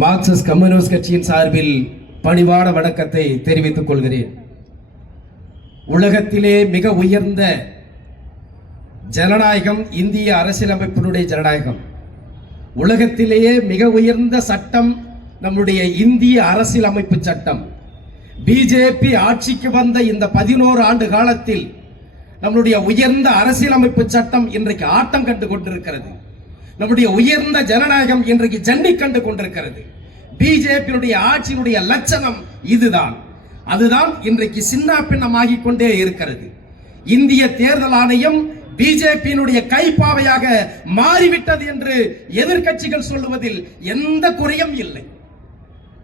Marxist communist கட்சியின் சார்பில் பணிவான வணக்கத்தை தெரிவித்துக் கொள்கிறேன். உலகத்திலே மிக உயர்ந்த ஜனநாயகம் இந்திய அரசியலமைப்பினுடைய ஜனநாயகம். உலகத்திலேயே மிக உயர்ந்த சட்டம் நம்முடைய இந்திய அரசியலமைப்பு சட்டம். பிஜேபி ஆட்சிக்கு வந்த இந்த பதினோரு ஆண்டு காலத்தில் நம்முடைய உயர்ந்த அரசியலமைப்பு சட்டம் இன்றைக்கு ஆட்டம் கண்டு கொண்டிருக்கிறது நம்முடைய உயர்ந்த ஜனநாயகம் இன்றைக்கு ஜன்னி கண்டு கொண்டிருக்கிறது. பிஜேபியினுடைய ஆட்சியினுடைய லட்சணம் இதுதான். அதுதான் இன்றைக்கு சின்ன பின்னமாகி கொண்டே இருக்கிறது. இந்திய தேர்தல் ஆணையம் பிஜேபியினுடைய கைப்பாவையாக மாறிவிட்டது என்று எதிர்க்கட்சிகள் சொல்லுவதில் எந்த குறையும் இல்லை.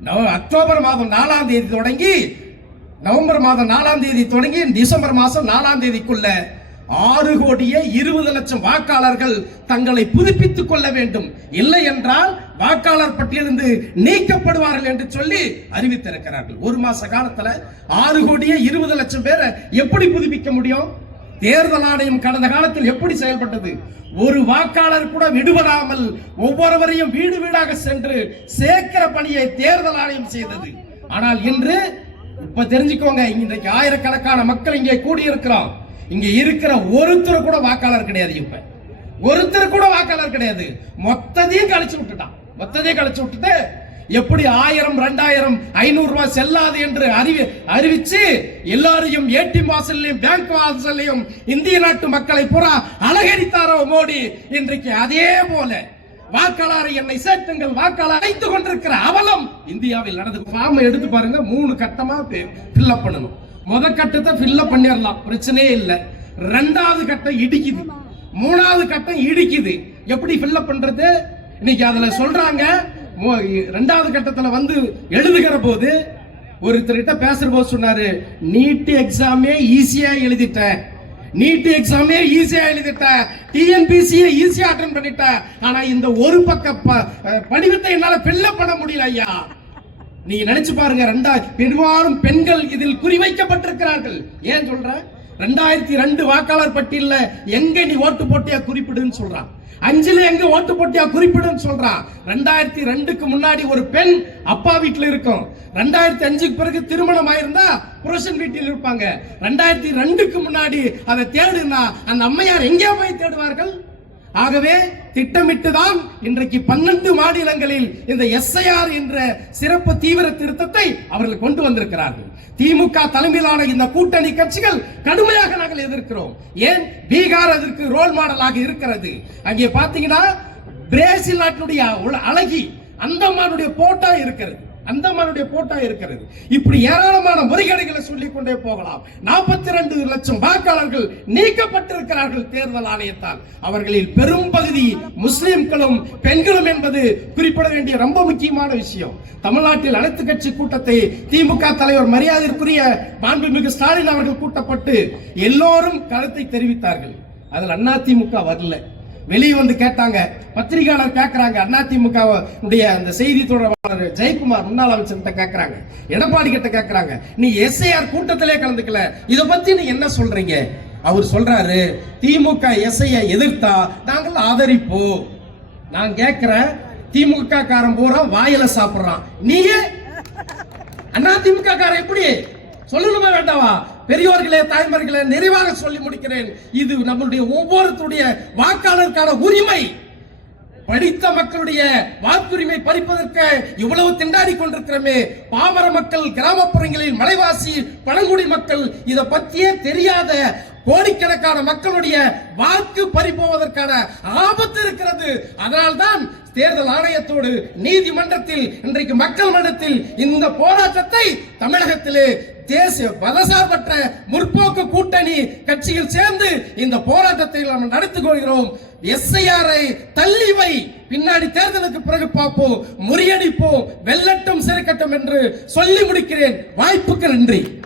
நவ- அக்டோபர் மாதம் நாலாம் தேதி தொடங்கி நவம்பர் மாதம் நாலாம் தேதி தொடங்கி டிசம்பர் மாதம் நாலாம் தேதிக்குள்ள ஆறு கோடியே இருபது லட்சம் வாக்காளர்கள் தங்களை புதுப்பித்துக் கொள்ள வேண்டும். இல்லை என்றால் வாக்காளர் பட்டியலிருந்து நீக்கப்படுவார்கள் என்று சொல்லி அறிவித்திருக்கிறார்கள். ஒரு மாச காலத்துல ஆறு கோடியே இருபது லட்சம் பேரை எப்படி புதுப்பிக்க முடியும்? தேர்தல் ஆணையம் கடந்த காலத்தில் எப்படி செயல்பட்டது? ஒரு வாக்காளர் கூட விடுபடாமல் ஒவ்வொருவரையும் வீடு வீடாக சென்று சேர்க்கிற பணியை தேர்தல் ஆணையம் செய்தது. ஆனால் இன்று இப்ப தெரிஞ்சுக்கோங்க இன்றைக்கு ஆயிரக்கணக்கான மக்கள் இங்கே கூடியிருக்கிறோம். இங்க இருக்கிற ஒருத்தர் கூட வாக்காளர் கிடையாது இப்ப ஒருத்தர் கூட வாக்காளர் கிடையாது. மொத்தத்தையும் கழிச்சு விட்டுட்டான். மொத்தத்தையும் கழிச்சு விட்டுட்டு எப்படி ஆயிரம் ரெண்டாயிரம் ஐநூறு ரூபாய் செல்லாது என்று அறிவி அறிவிச்சு எல்லாரையும் ஏடிஎம் வாசல்லையும் பேங்க் வாசல்லையும் இந்திய நாட்டு மக்களை பூரா அலகரித்தாரோ மோடி. இன்றைக்கு அதே போல வாக்காளரை என்னை சேர்த்துங்கள் வாக்காளர் அழைத்துக் கொண்டிருக்கிற அவலம் இந்தியாவில் நடந்து ஃபார்ம் எடுத்து பாருங்க மூணு கட்டமா ஃபில்அப் பண்ணணும். முத கட்டத்தை ஃபில்அப் பண்ணிடலாம். பிரச்சனையே இல்லை. ரெண்டாவது கட்டம் இடிக்குது. மூணாவது கட்டம் இடிக்குது. எப்படி ஃபில்அப் பண்றது? இன்னைக்கு அதுல சொல்றாங்க ரெண்டாவது கட்டத்துல வந்து எழுதுகிற போது ஒருத்தர்கிட்ட பேசுற போது சொன்னாரு நீட் எக்ஸாமே ஈஸியா எழுதிட்டேன். நீட் எக்ஸாமே ஈஸியா எழுதிட்டேன். டிஎன்பிசியை ஈஸியா அட்டன் பண்ணிட்டேன். ஆனா இந்த ஒரு பக்க படிவத்தை என்னால ஃபில்அப் பண்ண முடியல ஐயா. நீங்க நினைச்சு பாருங்க ரெண்டா பெரும்பாலும் பெண்கள் இதில் குறிவைக்கப்பட்டிருக்கிறார்கள். ஏன் சொல்ற? ரெண்டாயிரத்தி ரெண்டு வாக்காளர் பட்டியல்ல எங்க நீ ஓட்டு போட்டியா குறிப்பிடுன்னு சொல்றான் அஞ்சுல எங்க ஓட்டு போட்டியா குறிப்பிடுன்னு சொல்றான் ரெண்டாயிரத்தி ரெண்டுக்கு முன்னாடி ஒரு பெண் அப்பா வீட்டுல இருக்கும். ரெண்டாயிரத்தி அஞ்சுக்கு பிறகு திருமணம் ஆயிருந்தா புருஷன் வீட்டில் இருப்பாங்க. ரெண்டாயிரத்தி ரெண்டுக்கு முன்னாடி அதை தேடுனா அந்த அம்மையார் எங்கே போய் தேடுவார்கள்? ஆகவே திட்டமிட்டுதான் இன்றைக்கு பன்னெண்டு மாநிலங்களில் இந்த எஸ்ஐஆர் என்ற சிறப்பு தீவிர திருத்தத்தை அவர்கள் கொண்டு வந்திருக்கிறார்கள். திமுக தலைமையிலான இந்த கூட்டணி கட்சிகள் கடுமையாக நாங்கள் எதிர்க்கிறோம். ஏன்? பீகார் அதற்கு ரோல் மாடலாக இருக்கிறது. அங்கே பாத்தீங்கன்னா பிரேசில் நாட்டினுடைய அழகி அந்தமானுடைய போட்டா இருக்கிறது. அந்தமானுடைய போட்டா இருக்கிறது. இப்படி ஏராளமான முறைகேடுகளை சொல்லிக் கொண்டே போகலாம். நாற்பத்தி ரெண்டு லட்சம் வாக்காளர்கள் நீக்கப்பட்டிருக்கிறார்கள் தேர்தல் ஆணையத்தால். அவர்களில் பெரும் பகுதி முஸ்லிம்களும் பெண்களும் என்பது குறிப்பிட வேண்டிய ரொம்ப முக்கியமான விஷயம். தமிழ்நாட்டில் அனைத்து கட்சி கூட்டத்தை திமுக தலைவர் மரியாதைக்குரிய மாண்புமிகு ஸ்டாலின் அவர்கள் கூட்டப்பட்டு எல்லோரும் கருத்தை தெரிவித்தார்கள். அதில் அதிமுக வரல. வெளியே வந்து கேட்டாங்க. பத்திரிகையாளர் கேட்கறாங்க அதிமுகவுடைய அந்த செய்தி தொடர்பாளர் ஜெயக்குமார் முன்னாள் அமைச்சர்கிட்ட கேட்கிறாங்க எடப்பாடி கிட்ட கேட்கறாங்க நீ எஸ்ஐஆர் கூட்டத்திலே கலந்துக்கல. இதை பத்தி நீ என்ன சொல்றீங்க? அவர் சொல்றாரு திமுக எஸ்ஐ எதிர்த்தா நாங்கள் ஆதரிப்போம். நான் கேட்கிறேன் திமுக காரன் பூரா வாயில சாப்பிடுறான். நீயே அண்ணா திமுக காரன் எப்படி? சொல்லணுமா வேண்டாவா? பெரியோர்களே தாய்மார்களே நிறைவாக சொல்லி முடிக்கிறேன். இது நம்மளுடைய ஒவ்வொருத்தருடைய வாக்காளருக்கான உரிமை. படித்த மக்களுடைய வாக்குரிமை பறிப்பதற்கு இவ்வளவு திண்டாடி கொண்டிருக்கிறோமே. பாமர மக்கள் கிராமப்புறங்களில் மலைவாசி பழங்குடி மக்கள் இதை பத்தியே தெரியாத கோடிக்கணக்கான மக்களுடைய வாக்கு பறிப்போவதற்கான ஆபத்து இருக்கிறது. அதனால்தான் தேர்தல் ஆணையத்தோடு நீதிமன்றத்தில் இன்றைக்கு மக்கள் மன்றத்தில் இந்த போராட்டத்தை தமிழகத்திலே தேசிய மதசார்பற்ற முற்போக்கு கூட்டணி கட்சிகள் சேர்ந்து இந்த போராட்டத்தை நாம் நடத்தி கொள்கிறோம். எஸ்ஐஆரை தள்ளி வை. பின்னாடி தேர்தலுக்கு பிறகு பார்ப்போம். முறியடிப்போம். வெல்லட்டும் சிறுக்கட்டும் என்று சொல்லி முடிக்கிறேன். வாய்ப்புக்கு நன்றி.